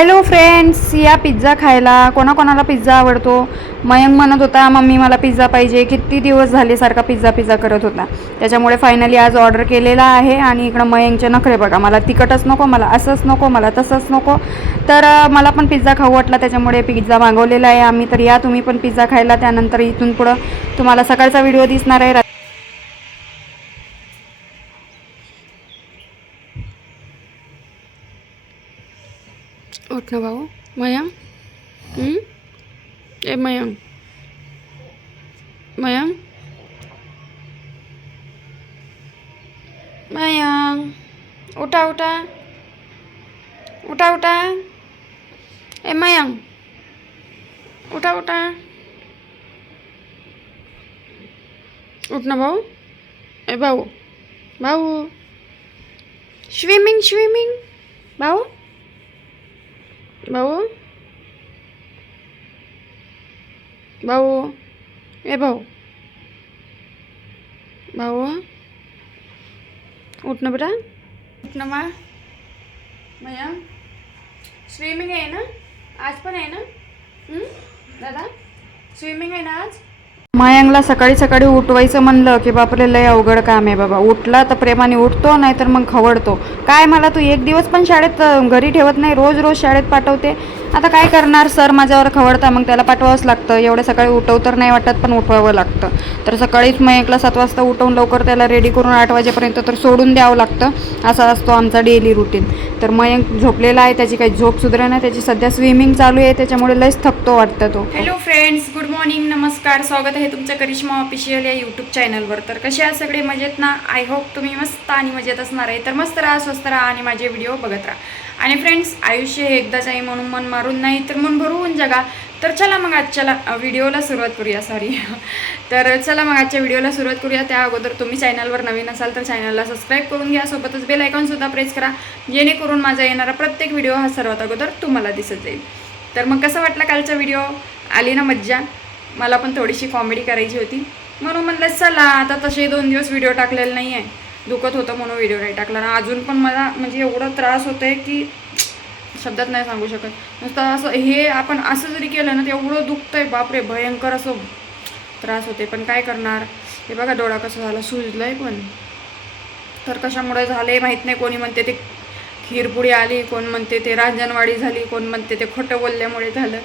Hello friends या pizza खायला कोणाकोणाला पिझ्झा आवडतो? मयंक म्हणत होता मम्मी मला पिझ्झा पाहिजे. किती दिवस झाले सारखा पिझ्झा पिझ्झा करत होता. त्याच्यामुळे फायनली आज ऑर्डर केलेला आहे आणि इकडं मयंकचे नखरे बघा. मला तिखटच नको मला असंच नको मला तसंच नको. तर मला पण पिझ्झा खाऊ वाटला त्याच्यामुळे पिझ्झा मागवलेला आहे. आम्ही तर या तुम्ही पण पिझ्झा खायला. त्यानंतर इथून पुढं तुम्हाला सकाळचा व्हिडिओ दिसणार आहे. ఓట్నా బాబు మయం ఏ మయం మయం మయం ఉటా ఉటా ఉటా ఉటా ఏ మయం উঠা উঠা উঠ না বাবু এ বাবু বাবু সুইমিং সুইমিং বাবু स्विमिंग भाऊ भाऊ भाऊ ए भाऊ भाऊ उठ ना बेटा उठ ना मा मया स्विमिंग आहे ना आज पण आहे ना हं? दादा स्विमिंग आहे ना आज मयांगला सकाळी सकाळी उठवायचं म्हणलं की बापरे लय अवघड काम आहे बाबा. उठला तर प्रेमाने उठतो नाहीतर मग खवडतो. काय मला तू एक दिवस पण शाळेत घरी ठेवत नाही रोज रोज शाळेत पाठवते? आता काय करणार? सर माझ्यावर खवडता मग त्याला पाठवावंच लागतं. एवढं सकाळी उठव तर नाही वाटत पण उठवावं लागतं. तर सकाळीच मग एकला सात वाजता उठवून लवकर त्याला रेडी करून आठ वाजेपर्यंत तर सोडून द्यावं लागतं. असा असतो आमचा डेली रुटीन तर मयंक झोपलेला आहे त्याची काही झोप सुधरा नाही. त्याची सध्या स्विमिंग चालू आहे त्याच्यामुळे लयच थकतो वाटतं तो. हॅलो फ्रेंड्स गुड मॉर्निंग नमस्कार. स्वागत आहे तुमचं करिश्मा ऑफिशियल या यूट्यूब चॅनलवर तर कसे आहात सगळे? मजेत ना? आय होप तुम्ही मस्त आणि मजेत असणार आहे. तर मस्त राहा स्वस्त राहा आणि माझे व्हिडिओ बघत राहा. आणि फ्रेंड्स आयुष्य हे एकदाच आहे म्हणून मन मारून नाही तर मन भरून जगा. तर चला मग आजच्याला व्हिडिओला सुरुवात करूया सॉरी तर चला मग आजच्या व्हिडिओला सुरुवात करूया. त्या अगोदर तुम्ही चॅनलवर नवीन असाल तर चॅनलला सबस्क्राईब करून घ्या. सोबतच बेल आयकॉनसुद्धा प्रेस करा. जेणेकरून माझा येणारा प्रत्येक व्हिडिओ हा सर्वात अगोदर तुम्हाला दिसत जाईल. तर मग कसं वाटला कालचा व्हिडिओ आली ना मज्जा? मला पण थोडीशी कॉमेडी करायची होती. म्हणून म्हणलं चला आता तसे दोन दिवस व्हिडिओ टाकलेला नाही आहे दुखत होतं म्हणून व्हिडिओ नाही टाकला. आणि अजून पण मला म्हणजे एवढं त्रास होतो आहे की शब्दात नाही सांगू शकत. नुसतं असं हे आपण असं जरी केलं ना ते एवढं दुखतं आहे बापरे भयंकर असं त्रास होते पण काय करणार? हे बघा डोळा कसा झाला. आहे पण. तर कशामुळे झालं आहे माहीत नाही. कोणी म्हणते ते खीरपुडी आली कोण म्हणते ते रांजणवाडी झाली कोण म्हणते ते खोटं बोलल्यामुळे झालं.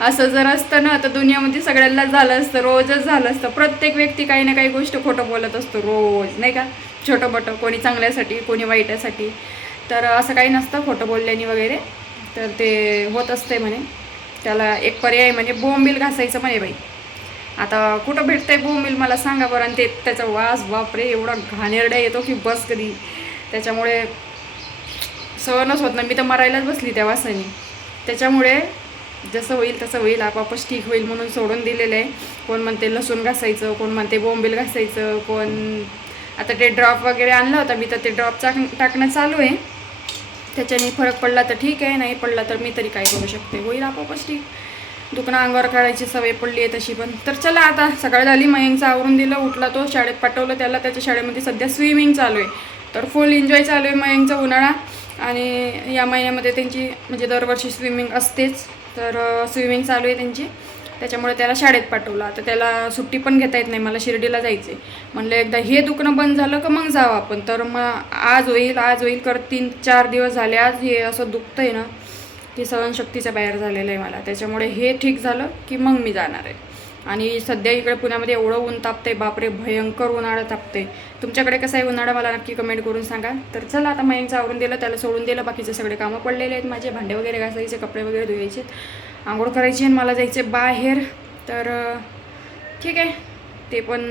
असं जर असतं ना तर दुनियामध्ये सगळ्यांना झालं असतं. रोजच झालं असतं. प्रत्येक व्यक्ती काही ना काही गोष्ट खोटं बोलत असतो रोज. नाही का? छोटं मोठं कोणी चांगल्यासाठी कोणी वाईटासाठी. तर असं काही नसतं खोटं बोलल्याने वगैरे. तर ते होत असते म्हणे. त्याला एक पर्याय म्हणजे बोंबील घासायचं म्हणे बाई. आता कुठं भेटतंय बोंबील मला सांगा बरं. आणि ते त्याचा वास बापरे एवढा घाणेरडा येतो की बस कधी. त्याच्यामुळे सहनच होत नाही. मी तर मरायलाच बसली त्या वासाने. त्याच्यामुळे जसं होईल तसं होईल. आपापच ठीक होईल म्हणून सोडून दिलेलं आहे. कोण म्हणते लसूण घासायचं कोण म्हणते बोंबील घासायचं कोण आता ते ड्रॉप वगैरे आणलं होतं मी तर ते ड्रॉप टाक टाकणं चालू आहे. त्याच्याने फरक पडला तर ठीक आहे नाही पडला तर मी तरी काय करू शकते? होईल आपोआपच ठीक. दुकानं अंगावर काढायची सवय पडली आहे तशी पण. तर चला आता सकाळ झाली मयंकचा आवरून दिलं उठला तो शाळेत पाठवलं त्याला त्याच्या शाळेमध्ये सध्या स्विमिंग चालू आहे. तर फुल एन्जॉय चालू आहे मयंकचा उन्हाळा. आणि या महिन्यामध्ये त्यांची म्हणजे दरवर्षी स्विमिंग असतेच. तर स्विमिंग चालू आहे त्यांची. त्याच्यामुळे त्याला शाळेत पाठवला. तर त्याला सुट्टी पण घेता येत नाही. मला शिर्डीला जायचं आहे म्हणलं एकदा हे दुखणं बंद झालं का मग जावं आपण. तर मग आज होईल आज होईल. कर तीन चार दिवस झाले. आज हे असं दुखतं आहे ना की सहनशक्तीच्या बाहेर झालेलं आहे मला. त्याच्यामुळे हे ठीक झालं की मग मी जाणार आहे. आणि सध्या इकडे पुण्यामध्ये एवढं ऊन तापते बापरे भयंकर उन्हाळा तापते तुमच्याकडे कसं आहे उन्हाळा? मला नक्की कमेंट करून सांगा. तर चला आता मयंकचं आवरून दिलं त्याला सोडून दिलं. बाकीचे सगळे कामं पडलेले आहेत. माझे भांडे वगैरे घासायचे कपडे वगैरे धुवायचे आंघोळ करायची आणि मला जायचे बाहेर. तर ठीक आहे. ते पण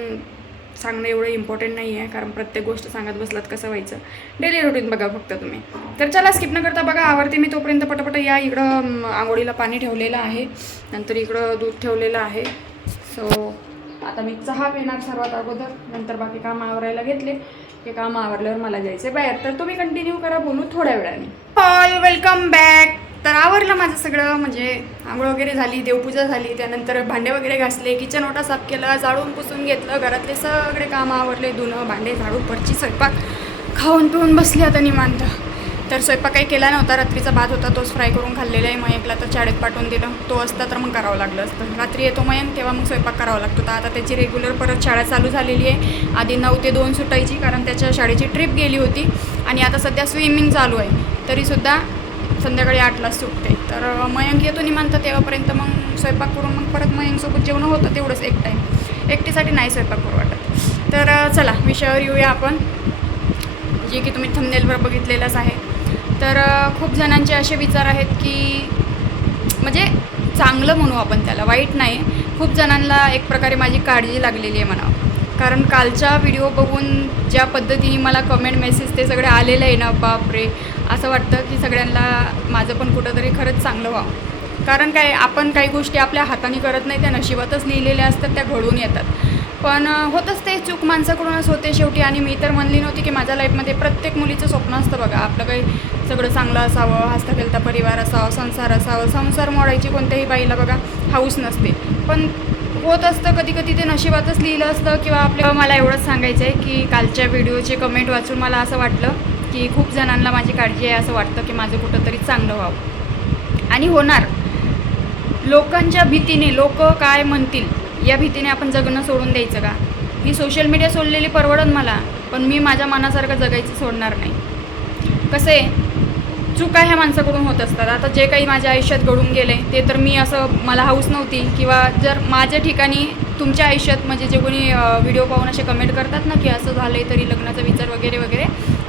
सांगणं एवढं इम्पॉर्टंट नाही आहे कारण प्रत्येक गोष्ट सांगत बसलात कसं व्हायचं? डेली रुटीन बघा फक्त तुम्ही. तर चला स्किप न करता बघा आवडते मी तोपर्यंत पटापट या. इकडं आंघोळीला पाणी ठेवलेलं आहे. नंतर इकडं दूध ठेवलेलं आहे. सो आता मी चहा पिणार सर्वात अगोदर. नंतर बाकी काम आवरायला घेतले. हे काम आवरल्यावर मला जायचं बाहेर. तर तुम्ही कंटिन्यू करा बोलू थोड्या वेळाने. ऑल वेलकम बॅक तर आवरलं माझं सगळं म्हणजे आंघोळ वगैरे झाली देवपूजा झाली त्यानंतर भांडे वगैरे घासले किचन ओटा साफ केला झाडून पुसून घेतलं घरातले सगळे कामं आवरले धुणं भांडे झाडू परची स्वयंपाक खाऊन पिऊन बसले आता निवांत. तर स्वयंपाक काही केला नव्हता रात्रीचा भात होता तोच फ्राय करून खाल्लेला आहे मयंकला तर शाळेत पाठवून दिलं तो असता तर मग करावं लागलं असतं. रात्री येतो मयंक तेव्हा मग स्वयंपाक करावा लागतो. तर आता त्याची रेग्युलर परत शाळा चालू झालेली आहे. आधी नऊ ते दोन सुटायची कारण त्याच्या शाळेची ट्रिप गेली होती. आणि आता सध्या स्विमिंग चालू आहे. तरीसुद्धा संध्याकाळी आठलाच सुटते तर मयंक येतो निमांत तेव्हापर्यंत मग स्वयंपाक करून मग परत मयंकसोबत जेवण होतं तेवढंच एक टाईम एकटीसाठी नाही स्वयंपाक करू वाटत. तर चला विषयावर येऊया आपण. जे की तुम्ही थंबनेलवर बघितलेलंच आहे. तर खूप जणांचे असे विचार आहेत की म्हणजे चांगलं म्हणू आपण त्याला वाईट नाही. खूप जणांना एक प्रकारे माझी काळजी लागलेली आहे म्हणावं कारण कालचा व्हिडिओ बघून ज्या पद्धतीने मला कमेंट मेसेज ते सगळे आलेले आहे ना बापरे. असं वाटतं की सगळ्यांना माझं पण कुठंतरी खरंच चांगलं व्हावं. कारण काय आपण काही गोष्टी आपल्या हाताने करत नाही त्या नशिबातच लिहिलेल्या असतात त्या घडून येतात. पण होतंच ते चूक माणसाकडूनच होते शेवटी. आणि मी तर म्हणली नव्हती की माझ्या लाईफमध्ये प्रत्येक मुलीचं स्वप्न असतं बघा. आपलं काही सगळं चांगलं असावं हसता खेळता परिवार असावा संसार असावं संसार मोडायची कोणत्याही बाईला बघा हाऊस नसते. पण होत असतं कधी कधी ते नशिबातच लिहिलं असतं. किंवा आपल्या मला एवढंच सांगायचं आहे की कालच्या व्हिडिओचे कमेंट वाचून मला असं वाटलं की खूप जणांना माझी काळजी आहे असं वाटतं की माझं कुठंतरी चांगलं व्हावं. आणि होणार. लोकांच्या भीतीने लोक काय म्हणतील या भीतीने आपण जगणं सोडून द्यायचं का? ही सोशल मीडिया सोडलेली परवडन मला पण मी माझ्या मनासारखं जगायचं सोडणार नाही. कसं आहे? चुका ह्या माणसाकडून होत असतात. आता जे काही माझ्या आयुष्यात घडून गेले ते तर मी असं मला हाऊस नव्हती. किंवा जर माझ्या ठिकाणी तुमच्या आयुष्यात म्हणजे जे कोणी व्हिडिओ पाहून असे कमेंट करतात ना की असं झालं आहे तरी लग्नाचा विचार वगैरे वगैरे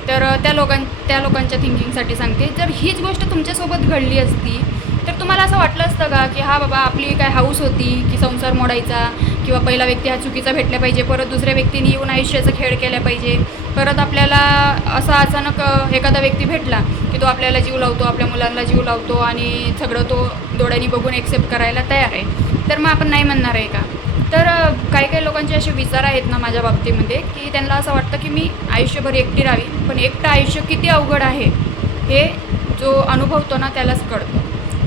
तर त्या लोकां त्या लोकांच्या थिंकिंगसाठी सांगते. जर हीच गोष्ट तुमच्यासोबत घडली असती तर तुम्हाला असं वाटलं असतं का की हा बाबा आपली काय हाऊस होती की संसार मोडायचा किंवा पहिला व्यक्ती हा चुकीचा भेटला पाहिजे परत दुसऱ्या व्यक्तीने येऊन आयुष्याचा खेळ केला पाहिजे. परत आपल्याला असा अचानक एखादा व्यक्ती भेटला की तो आपल्याला जीव लावतो आपल्या मुलांना जीव लावतो आणि सगळं तो डोळ्यांनी बघून एक्सेप्ट करायला तयार आहे. तर मग आपण नाही म्हणणार आहे का? तर काही काही लोकांचे असे विचार आहेत ना माझ्या बाबतीमध्ये की त्यांना असं वाटतं की मी आयुष्यभर एकटी राहावी. पण एकटं आयुष्य किती अवघड आहे हे जो अनुभवतो ना त्यालाच कळतो.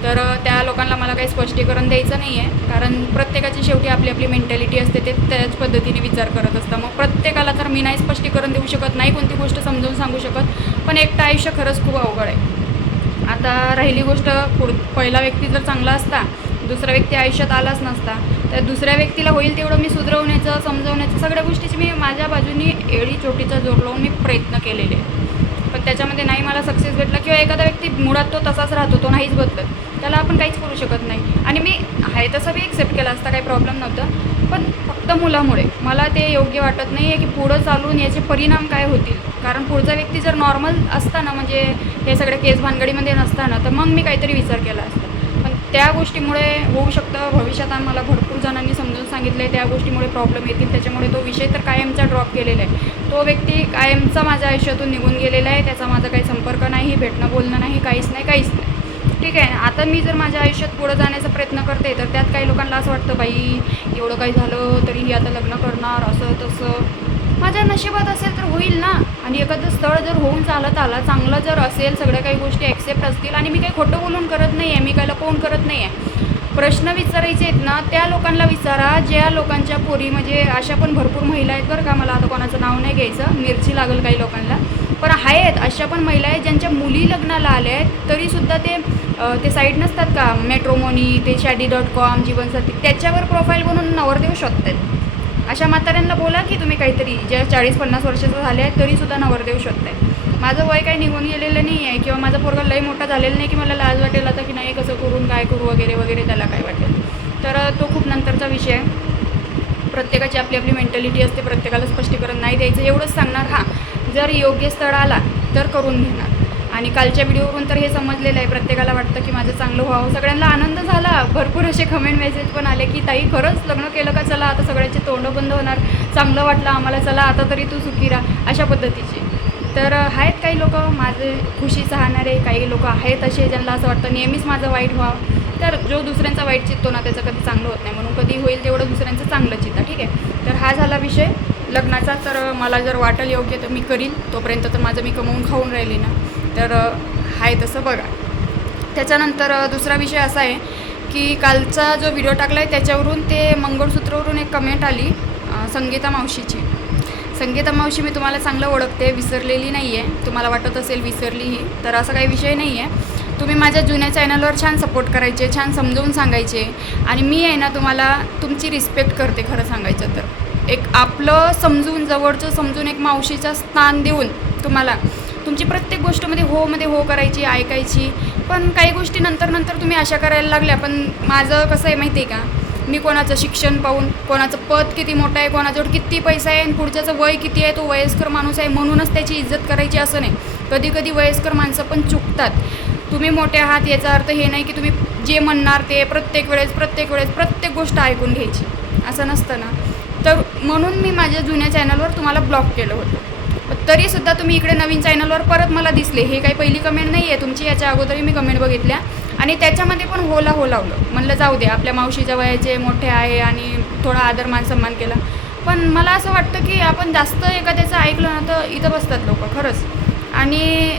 तर त्या लोकांना मला काही स्पष्टीकरण द्यायचं नाही आहे कारण प्रत्येकाची शेवटी आपली आपली मेंटॅलिटी असते ते त्याच पद्धतीने विचार करत असतं मग प्रत्येकाला तर मी नाही स्पष्टीकरण देऊ शकत नाही कोणती गोष्ट समजून सांगू शकत पण एकटं आयुष्य खरंच खूप अवघड आहे. आता राहिली गोष्ट पुढ पहिला व्यक्ती जर चांगला असता दुसरा व्यक्ती आयुष्यात आलाच नसता तर दुसऱ्या व्यक्तीला होईल तेवढं मी सुधरवण्याचं समजवण्याचं सगळ्या गोष्टीची मी माझ्या बाजूनी एडी चोटीचा जोर लावून मी प्रयत्न केलेले पण त्याच्यामध्ये नाही मला सक्सेस भेटला किंवा एखादा व्यक्ती मुळात तो तसाच राहतो तो नाहीच बदलत. त्याला आपण काहीच करू शकत नाही. आणि मी आहे तसं मी एक्सेप्ट केला असता काही प्रॉब्लेम नव्हतं. पण फक्त मुलामुळे मला ते योग्य वाटत नाही आहे की पुढं चालून याचे परिणाम काय होतील. कारण पुढचा व्यक्ती जर नॉर्मल असताना म्हणजे हे सगळ्या केस भानगडीमध्ये नसताना तर मग मी काहीतरी विचार केला असता. त्या गोष्टीमुळे होऊ शकतं. भविष्यात आम्हाला भरपूर जणांनी समजून सांगितलं आहे त्या गोष्टीमुळे प्रॉब्लेम येतील. त्याच्यामुळे तो विषय तर कायमचा ड्रॉप केलेला आहे. तो व्यक्ती कायमचा माझ्या आयुष्यातून निघून गेलेला आहे. त्याचा माझा काही संपर्क नाही भेटणं बोलणं नाही काहीच नाही काहीच नाही. ठीक आहे. आता मी जर माझ्या आयुष्यात पुढं जाण्याचा प्रयत्न करते तर त्यात काही लोकांना असं वाटतं बाई एवढं काही झालं तरीही आता लग्न करणार असं तसं. माझ्या नशिबात असेल तर होईल ना. आणि एखादं स्थळ जर होऊन चालत आला चांगलं जर असेल सगळ्या काही गोष्टी ॲक्सेप्ट असतील आणि मी काही खोटं बोलून करत नाही आहे मी काही लपवून करत नाही आहे प्रश्न विचारायचे आहेत ना त्या लोकांना विचारा ज्या लोकांच्या पोरी म्हणजे अशा पण भरपूर महिला आहेत बरं का मला आता कोणाचं नाव नाही घ्यायचं मिरची लागेल काही लोकांना. पण आहेत अशा पण महिला आहेत ज्यांच्या मुली लग्नाला आल्या आहेत तरीसुद्धा ते ते साईट नसतात का मेट्रोमोनी ते शॅडी डॉट कॉम जीवनसाथी त्याच्यावर प्रोफाईल बनवून नवरदेव शकतात अशा म्हाताऱ्यांना बोला की तुम्ही काहीतरी ज्या चाळीस पन्नास वर्षाचं झाले आहेत तरीसुद्धा नवरदेव शोधताय. माझं वय काही निघून गेलेलं नाही आहे किंवा माझा पोरगा लय मोठा झालेला नाही की मला लाज वाटेल आता की नाही कसं करून काय करू वगैरे वगैरे त्याला काय वाटेल. तर तो खूप नंतरचा विषय आहे. प्रत्येकाची आपली आपली मेंटॅलिटी असते प्रत्येकाला स्पष्टीकरण नाही द्यायचं. एवढंच सांगणार हां जर योग्य स्थळ आला तर करून घेणार. आणि कालच्या व्हिडिओवरून तर हे समजलेलं आहे. प्रत्येकाला वाटतं की माझं चांगलं व्हावं. सगळ्यांना आनंद झाला. भरपूर असे कमेंट मेसेज पण आले की ताई खरंच लग्न केलं का? चला आता सगळ्याचे तोंड बंद होणार. चांगलं वाटलं आम्हाला. चला आता तरी तू सुखी राहा. अशा पद्धतीचे. तर आहेत काही लोक. माझे खुशी चाहणारे काही लोक आहेत असे ज्यांना असं वाटतं नेहमीच माझं वाईट व्हावं. तर जो दुसऱ्यांचा वाईट चित्तो ना त्याचं कधी चांगलं होत नाही. म्हणून कधी होईल तेवढं दुसऱ्यांचं चांगलं चित्ता. ठीक आहे? तर हा झाला विषय. लग्नाचा तर मला जर वाटेल योग्य तर मी करीन. तोपर्यंत तर माझं मी कमवून खाऊन राहिली ना. तर आहे तसं बघा. त्याच्यानंतर दुसरा विषय असा आहे की कालचा जो व्हिडिओ टाकला आहे त्याच्यावरून ते मंगळसूत्रवरून एक कमेंट आली संगीता मावशीची. संगीता मावशी मी तुम्हाला चांगलं ओळखते विसरलेली नाही आहे तुम्हाला वाटत असेल विसरली ही तर असा काही विषय नाही आहे तुम्ही माझ्या जुन्या चॅनलवर छान सपोर्ट करायचे छान समजवून सांगायचे आणि मी आहे ना तुम्हाला तुमची रिस्पेक्ट करते खरं सांगायचं तर. एक आपलं समजून जवळचं समजून एक मावशीचं स्थान देऊन तुम्हाला तुमची प्रत्येक गोष्टमध्ये हो मध्ये हो करायची ऐकायची. पण काही गोष्टी नंतर नंतर तुम्ही अशा करायला लागल्या पण माझं कसं आहे माहिती आहे का? मी कोणाचं शिक्षण पाहून कोणाचं पद किती मोठं आहे कोणाजवळ किती पैसा आहे आणि पुढच्याचं वय किती आहे तो वयस्कर माणूस आहे म्हणूनच त्याची इज्जत करायची असं नाही. कधी कधी वयस्कर माणसं पण चुकतात. तुम्ही मोठे आहात याचा अर्थ हे नाही की तुम्ही जे म्हणणार ते प्रत्येक वेळेस प्रत्येक वेळेस प्रत्येक गोष्ट ऐकून घ्यायची. असं नसतं ना. तर म्हणून मी माझ्या जुन्या चॅनलवर तुम्हाला ब्लॉक केलं होतं. तरीसुद्धा तुम्ही इकडे नवीन चॅनलवर परत मला दिसले. हे काही पहिली कमेंट नाही आहे तुमची याच्या अगोदरही मी कमेंट बघितल्या. आणि त्याच्यामध्ये पण होला हो लावलं. म्हणलं जाऊ दे आपल्या मावशीच्या वयाचे मोठे आहे आणि थोडा आदर मान सन्मान केला. पण मला असं वाटतं की आपण जास्त एखाद्याचं ऐकलं ना तर इथं बसतात लोक खरंच. आणि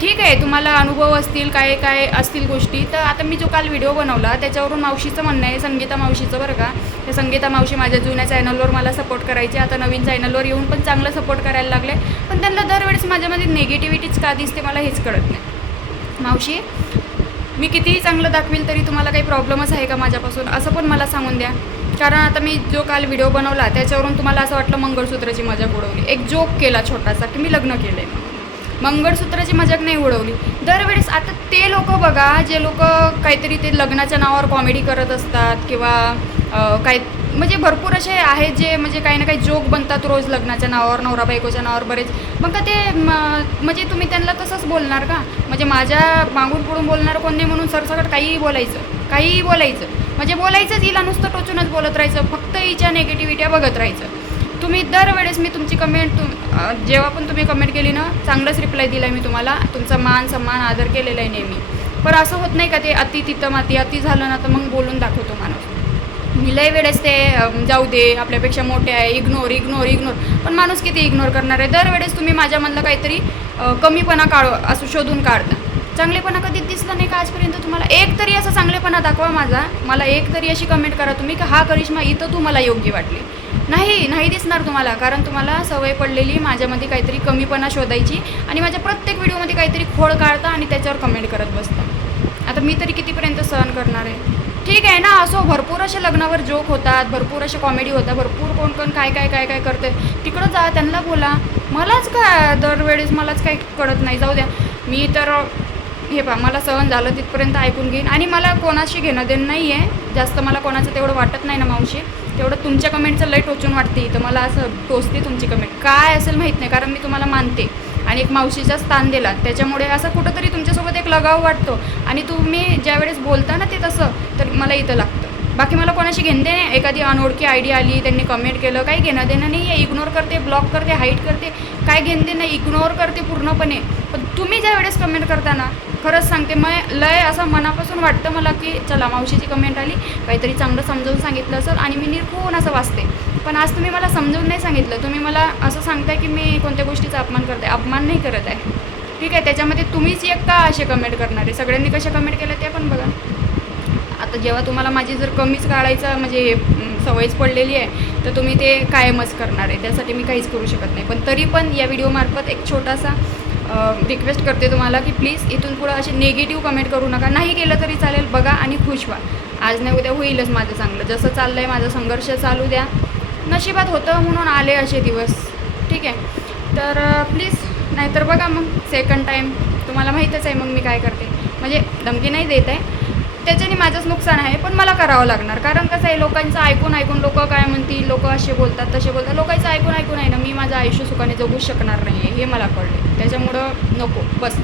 ठीक आहे तुम्हाला अनुभव असतील काय काय असतील गोष्टी तर आता मी जो काल व्हिडिओ बनवला त्याच्यावरून मावशीचं म्हणणं आहे संगीता मावशीचं बरं का. त्या संगीता मावशी माझ्या जुन्या चॅनलवर मला सपोर्ट करायचे आता नवीन चॅनलवर येऊन पण चांगलं सपोर्ट करायला लागले पण त्यांना दरवेळेस माझ्यामध्ये नेगेटिव्हिटीच का दिसते मला हेच कळत नाही. मावशी मी कितीही चांगलं दाखवेल तरी तुम्हाला काही प्रॉब्लेमच आहे का माझ्यापासून? असं पण मला सांगून द्या. कारण आता मी जो काल व्हिडिओ बनवला त्याच्यावरून तुम्हाला असं वाटलं मंगळसूत्राची मजा बुडवली. एक जोक केला छोटासा की मी लग्न केलं आहे मंगळसूत्राची मजाक नाही उडवली. दरवेळेस आता ते लोक बघा जे लोक काहीतरी ते लग्नाच्या नावावर कॉमेडी करत असतात किंवा काही काय म्हणजे भरपूर असे आहेत जे म्हणजे काही ना काही जोक बनतात रोज लग्नाच्या नावावर नवरा बायकोच्या नावावर बरेच. मग का ते म्हणजे तुम्ही त्यांना तसंच बोलणार का? म्हणजे माझ्या मागून पुढून बोलणार कोण नाही म्हणून सरसकट काहीही बोलायचं काहीही बोलायचं. म्हणजे बोलायचंच हिला नुसतं टोचूनच बोलत राहायचं फक्त हिच्या नेगेटिव्हिट्या बघत राहायचं. तुम्ही दरवेळेस मी तुमची कमेंट तुम जेव्हा पण तुम्ही कमेंट केली ना चांगलाच रिप्लाय दिला मी तुम्हाला. तुमचा मान सन्मान आदर केलेला आहे नेहमी. पण असं होत नाही का ते अति तिथं माती अति झालं ना तर मग बोलून दाखवतो माणूस. मी लय वेळेस ते जाऊ दे आपल्यापेक्षा मोठे आहे इग्नोर इग्नोर इग्नोर पण माणूस किती इग्नोर करणार आहे? दरवेळेस तुम्ही माझ्यामधलं काहीतरी कमीपणा काढ असं शोधून काढता. चांगलेपणा कधी दिसला नाही का आजपर्यंत तुम्हाला? एक तरी असा चांगलेपणा दाखवा माझा. मला एक तरी अशी कमेंट करा तुम्ही की हा करिश्मा इथं तू मला योग्य वाटली. नाही नाही दिसणार तुम्हाला कारण तुम्हाला सवय पडलेली माझ्यामध्ये काहीतरी कमीपणा शोधायची आणि माझ्या प्रत्येक व्हिडिओमध्ये काहीतरी खोड काढता आणि त्याच्यावर कमेंट करत बसता. आता मी तरी कितीपर्यंत सहन करणार आहे? ठीक आहे ना असो भरपूर असे लग्नावर जोक होतात भरपूर असे कॉमेडी होतात भरपूर कोण कोण काय काय काय काय करते तिकडं जा त्यांना बोला. मलाच काय दरवेळेस मलाच काही कळत नाही. जाऊ द्या. मी तर हे पहा मला सहन झालं तिथपर्यंत ऐकून घेईन. आणि मला कोणाशी घेणं देणं नाही आहे जास्त मला कोणाचं तेवढं वाटत नाही ना मावशी. तेवढं तुमच्या कमेंटचं लय टोचून वाटते. तर मला असं टोचते तुमची कमेंट काय असेल माहीत नाही कारण मी तुम्हाला मानते. आणि एक मावशीचा स्थान दिला त्याच्यामुळे असं कुठंतरी तुमच्यासोबत एक लगाव वाटतो. आणि तुम्ही ज्यावेळेस बोलता ना ते तसं तर मला इथं लागतं. बाकी मला कोणाशी घेणं नाही. एखादी अनोळखी आयडी आली त्यांनी कमेंट केलं काही घेणं देणं नाही आहे इग्नोर करते ब्लॉक करते हाईट करते. काय घेणं देणं नाही. इग्नोर करते पूर्णपणे. पण तुम्ही ज्या वेळेस कमेंट करता ना खरंच सांगते मग लय असं मनापासून वाटतं मला की चला मावशीची कमेंट आली काहीतरी चांगलं समजावून सांगितलं असेल आणि मी निरखून असं वाचते. पण आज तुम्ही मला समजून नाही सांगितलं. तुम्ही मला असं सांगताय की मी कोणत्या गोष्टीचा अपमान करते. अपमान नाही करत आहे. ठीक आहे त्याच्यामध्ये तुम्हीच एक का असे कमेंट करणार आहे. सगळ्यांनी कसे कमेंट केले ते पण बघा. आता जेव्हा तुम्हाला माझी जर कमीच काढायचं म्हणजे सवयच पडलेली आहे तर तुम्ही ते कायमच करणार आहे. त्यासाठी मी काहीच करू शकत नाही. पण तरी पण या व्हिडिओमार्फत एक छोटासा रिक्वेस्ट करते तुम्हाला की प्लीज इथून पुढं असे निगेटिव्ह कमेंट करू नका. नाही केलं तरी चालेल बघा आणि खुश व्हा. आज नाही उद्या होईलच माझं चांगलं. जसं चाललं आहे माझा संघर्ष चालू द्या. नशिबात होतं म्हणून आले असे दिवस. ठीक आहे? तर प्लीज नाहीतर बघा मग सेकंड टाईम तुम्हाला माहीतच आहे मग मी काय करते. म्हणजे धमकी नाही देत आहे. त्याच्याने माझंच नुकसान आहे पण मला करावं लागणार. कारण कसं आहे लोकांचं ऐकून ऐकून लोक काय म्हणतील लोक असे बोलतात तसे बोलतात. लोकांचं ऐकून ऐकून आहे ना मी माझं आयुष्य सुखाने जगूच शकणार नाही आहे हे मला कळले. त्याच्यामुळं नको बस.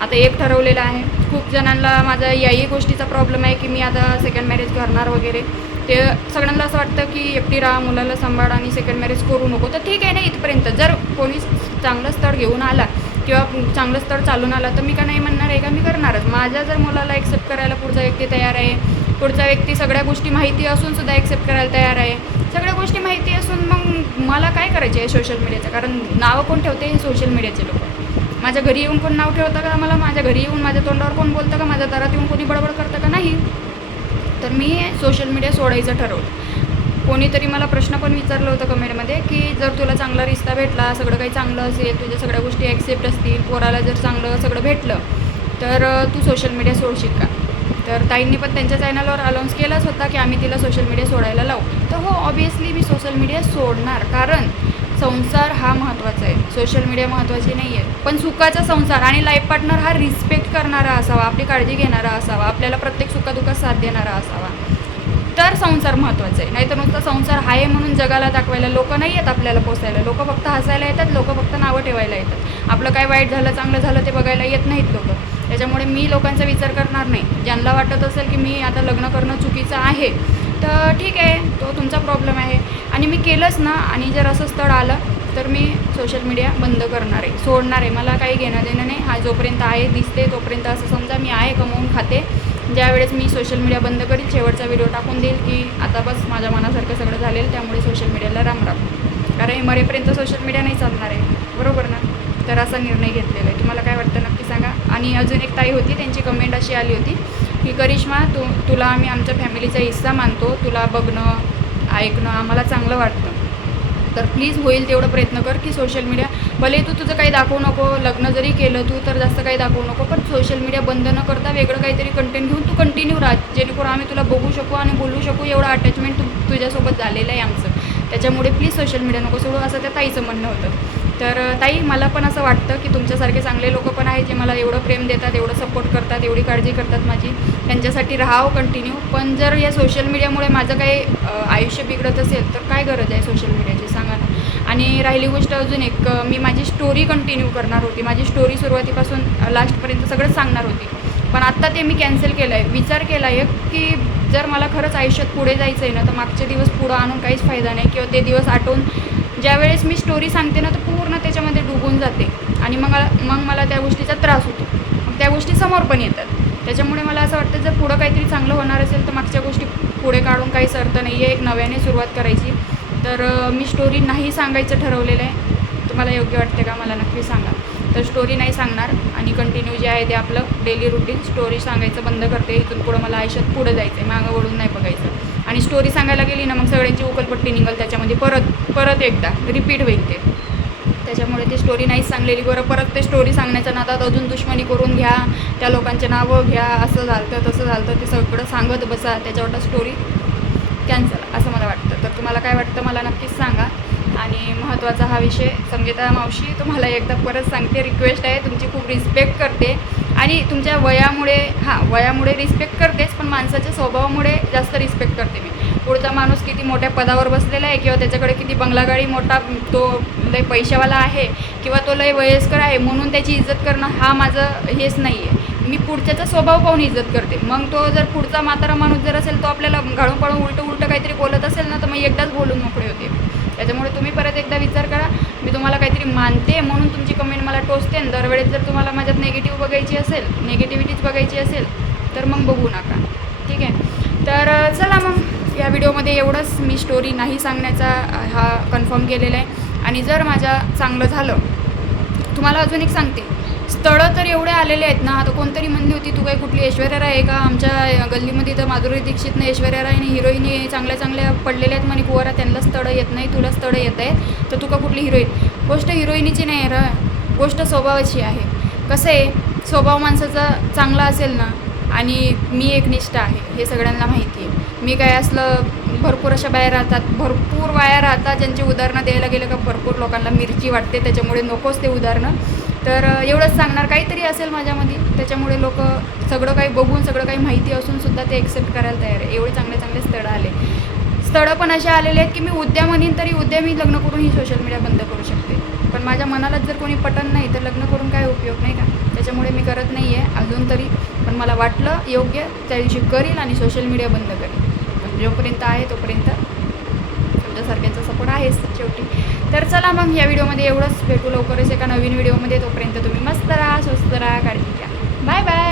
आता एक ठरवलेलं आहे खूप जणांना माझा याही गोष्टीचा प्रॉब्लेम आहे की मी आता सेकंड मॅरेज करणार वगैरे. ते सगळ्यांना असं वाटतं की एकटी राहा मुलाला सांभाळ आणि सेकंड मॅरेज करू नको. तर ठीक आहे ना इथपर्यंत. जर कोणी चांगलं स्थळ घेऊन आला किंवा चांगलं स्थळ चालून आला तर मी का नाही म्हणणार आहे का? मी करणारच. माझ्या जर मुलाला एक्सेप्ट करायला पुढचा व्यक्ती तयार आहे पुढचा व्यक्ती सगळ्या गोष्टी माहिती असून सुद्धा एक्सेप्ट करायला तयार आहे सगळ्या गोष्टी माहिती असून मग मला काय करायचे आहे सोशल मीडियाचं कारण नावं कोण ठेवते? हे सोशल मीडियाचे लोक. माझ्या घरी येऊन कोण नाव ठेवतं का मला? माझ्या घरी येऊन माझ्या तोंडावर कोण बोलतं का? माझ्या दारात येऊन कोणी बडबड करतं का? नाही. तर मी सोशल मीडिया सोडायचं ठरवलं. कोणीतरी मला प्रश्न पण विचारलं होतं कमेंटमध्ये की जर तुला चांगला रिश्ता भेटला सगळं काही चांगलं असेल तुझ्या सगळ्या गोष्टी ॲक्सेप्ट असतील पोराला जर चांगलं सगळं भेटलं तर तू सोशल मीडिया सोडशील का? तर ताईंनी पण त्यांच्या चॅनलवर अनाऊन्स केलाच होता की आम्ही तिला सोशल मीडिया सोडायला लावू. तर हो ऑबियसली मी सोशल मीडिया सोडणार कारण संसार हा महत्त्वाचा आहे. सोशल मीडिया महत्त्वाची नाही आहे. पण सुखाचा संसार आणि लाईफ पार्टनर हा रिस्पेक्ट करणारा असावा आपली काळजी घेणारा असावा आपल्याला प्रत्येक सुखादुखात साथ देणारा असावा. तर संसार महत्त्वाचा आहे. नाहीतर नुसतं संसार आहे म्हणून जगाला दाखवायला लोक नाही येत आपल्याला पोसायला. लोक फक्त हसायला येतात लोक फक्त नावं ठेवायला येतात. आपलं काय वाईट झालं चांगलं झालं ते बघायला येत नाहीत लोक. त्याच्यामुळे मी लोकांचा विचार करणार नाही. ज्यांना वाटत असेल की मी आता लग्न करणं चुकीचं आहे तर ठीक आहे तो तुमचा प्रॉब्लेम आहे. आणि मी केलंच ना आणि जर असं स्थळ आलं तर मी सोशल मीडिया बंद करणार आहे सोडणार आहे. मला काही घेणं देणं नाही. हा जोपर्यंत आहे दिसते तोपर्यंत असं समजा मी आहे कमवून खाते. ज्यावेळेस मी सोशल मीडिया बंद करीन शेवटचा व्हिडिओ टाकून देईल की आता बस माझ्या मनासारखं सगळं झालेलं त्यामुळे सोशल मीडियाला राम राम. कारण हे मरेपर्यंत सोशल मीडिया नाही चालणार आहे. बरोबर ना? तर असा निर्णय घेतलेला आहे. तुम्हाला काय वाटतं नक्की सांगा. आणि अजून एक ताई होती त्यांची कमेंट अशी आली होती की करिश्मा तू तुला आम्ही आमच्या फॅमिलीचा हिस्सा मानतो. तुला बघणं ऐकणं आम्हाला चांगलं वाटतं. तर प्लीज होईल तेवढं प्रयत्न कर की सोशल मीडिया भले तू तुझं काही दाखवू नको लग्न जरी केलं तू तर जास्त काही दाखवू नको पण सोशल मीडिया बंद न करता वेगळं काहीतरी कंटेंट घेऊन तू कंटिन्यू राहा जेणेकरून आम्ही तुला बघू शकू आणि बोलू शकू एवढं अटॅचमेंट तू तुझ्यासोबत झालेलं आहे आमचं. त्याच्यामुळे प्लीज सोशल मीडिया नको सोडू असं त्या ताईचं म्हणणं होतं. तर ताई मला पण असं वाटतं की तुमच्यासारखे चांगले लोक पण आहेत जे मला एवढं प्रेम देतात एवढं सपोर्ट करतात एवढी काळजी करतात माझी. त्यांच्यासाठी राहावं कंटिन्यू पण जर या सोशल मीडियामुळे माझं काही आयुष्य बिघडत असेल तर काय गरज आहे सोशल मीडियाची सांगा ना. आणि राहिली गोष्ट अजून एक मी माझी स्टोरी कंटिन्यू करणार होती. माझी स्टोरी सुरुवातीपासून लास्टपर्यंत सगळंच सांगणार होती. पण आत्ता ते मी कॅन्सल केलं आहे विचार केला आहे की जर मला खरंच आयुष्यात पुढे जायचं आहे ना तर मागचे दिवस पुढं आणून काहीच फायदा नाही. किंवा ते दिवस आठवून ज्यावेळेस मी स्टोरी सांगते ना तर पूर्ण त्याच्यामध्ये डुबून जाते. आणि मग मग मला त्या गोष्टीचा त्रास होतो. मग त्या गोष्टी समोर पण येतात. त्याच्यामुळे मला असं वाटतं जर पुढं काहीतरी चांगलं होणार असेल तर मागच्या गोष्टी पुढे काढून काहीच अर्थ नाही आहे एक नव्याने सुरुवात करायची. तर मी स्टोरी नाही सांगायचं ठरवलेलं आहे. तुम्हाला योग्य वाटते का? मला नक्की सांगा. तर स्टोरी नाही सांगणार. आणि कंटिन्यू जे आहे ते आपलं डेली रुटीन स्टोरी सांगायचं बंद करते. इथून पुढं मला आयुष्यात पुढं जायचं आहे मागं वळून नाही बघायचं. आणि स्टोरी सांगायला गेली ना मग सगळ्यांची उकलपट्टी निघल त्याच्यामध्ये. परत परत एकदा रिपीट होईल ते. त्याच्यामुळे ती स्टोरी नाहीच सांगलेली. बरं परत ते स्टोरी सांगण्याच्या नादात अजून दुश्मनी करून घ्या त्या लोकांचे नावं घ्या असं झालं तसं झालं ते सगळं सांगत बसा. त्याच्यावर स्टोरी कॅन्सल असं मला वाटतं. तर तुम्हाला काय वाटतं मला नक्कीच सांगा. आणि महत्त्वाचा हा विषय संगीता मावशी तुम्हाला एकदा परत सांगते. रिक्वेस्ट आहे तुमची खूप रिस्पेक्ट करते. आणि तुमच्या वयामुळे हां वयामुळे रिस्पेक्ट करतेच पण माणसाच्या स्वभावामुळे जास्त रिस्पेक्ट करते मी. पुढचा माणूस किती मोठ्या पदावर बसलेला आहे किंवा त्याच्याकडे किती बंगला गाडी मोठा तो लय पैशावाला आहे किंवा तो लय वयस्कर आहे म्हणून त्याची इज्जत करणं हा माझं हेच नाही आहे मी पुढच्याचा स्वभाव पाहून इज्जत करते. मग तो जर पुढचा म्हातारा माणूस जर असेल तो आपल्याला घाळून पाळून उलटं उलटं काहीतरी बोलत असेल ना तर मग एकदाच बोलून मोकळे होते. त्याच्यामुळे तुम्ही परत एकदा विचार करा. मी तुम्हाला काहीतरी मानते म्हणून तुमची कमेंट मला टोचते. दरवेळेस जर तुम्हाला माझ्यात निगेटिव्ह बघायची असेल निगेटिव्हिटीच बघायची असेल तर मग बघू नका. तर चला मग या व्हिडिओमध्ये एवढंच मी स्टोरी नाही सांगण्याचा हा कन्फर्म केलेला आहे. आणि जर माझ्या चांगलं झालं तुम्हाला अजून एक सांगते. स्थळं तर एवढे आलेले आहेत ना आता कोणतरी म्हणली होती तू काही कुठली ऐश्वर्या राय आहे का? आमच्या गल्लीमध्ये तर माधुरी दीक्षितनं ऐश्वर्या राय आणि हिरोईनी चांगल्या चांगल्या पडलेल्या आहेत म्हणे कुवारा त्यांना स्थळं येत नाही तुला स्थळं येत आहेत तर तू का कुठली हिरोईन गोष्ट हिरोईनीची नाही र गोष्ट स्वभावाची आहे. कसं आहे स्वभाव माणसाचा चांगला असेल ना आणि मी एकनिष्ठ आहे हे सगळ्यांना माहिती आहे. मी काय असलं भरपूर अशा बाया राहतात भरपूर वाया राहतात ज्यांची उदाहरणं द्यायला गेलं का भरपूर लोकांना मिरची वाटते त्याच्यामुळे नकोच ते उदाहरणं. तर एवढंच सांगणार काहीतरी असेल माझ्यामध्ये. त्याच्यामुळे लोक सगळं काही बघून सगळं काही माहिती असून सुद्धा ते एक्सेप्ट करायला तयार आहे. एवढे चांगले चांगले स्थळं आले. स्थळं पण असे आलेले आहेत की मी उद्या म्हणेन तरी उद्या मी लग्न करून ही सोशल मीडिया बंद करू शकते. पण माझ्या मनालाच जर कोणी पटत नाही तर लग्न करून काय उपयोग नाही का? त्याच्यामुळे मी करत नाही आहे अजून तरी. पण मला वाटलं योग्य त्या दिवशी करील आणि सोशल मीडिया बंद करेल. जोपर्यंत आहे तोपर्यंत तुमच्यासारख्यांचा सपोर्ट आहेच शेवटी. तर चला मग या व्हिडिओमध्ये एवढंच. भेटू लवकरच एका नवीन व्हिडिओमध्ये. तोपर्यंत तुम्ही मस्त राहा स्वस्त राहा काळजी घ्या. Bye bye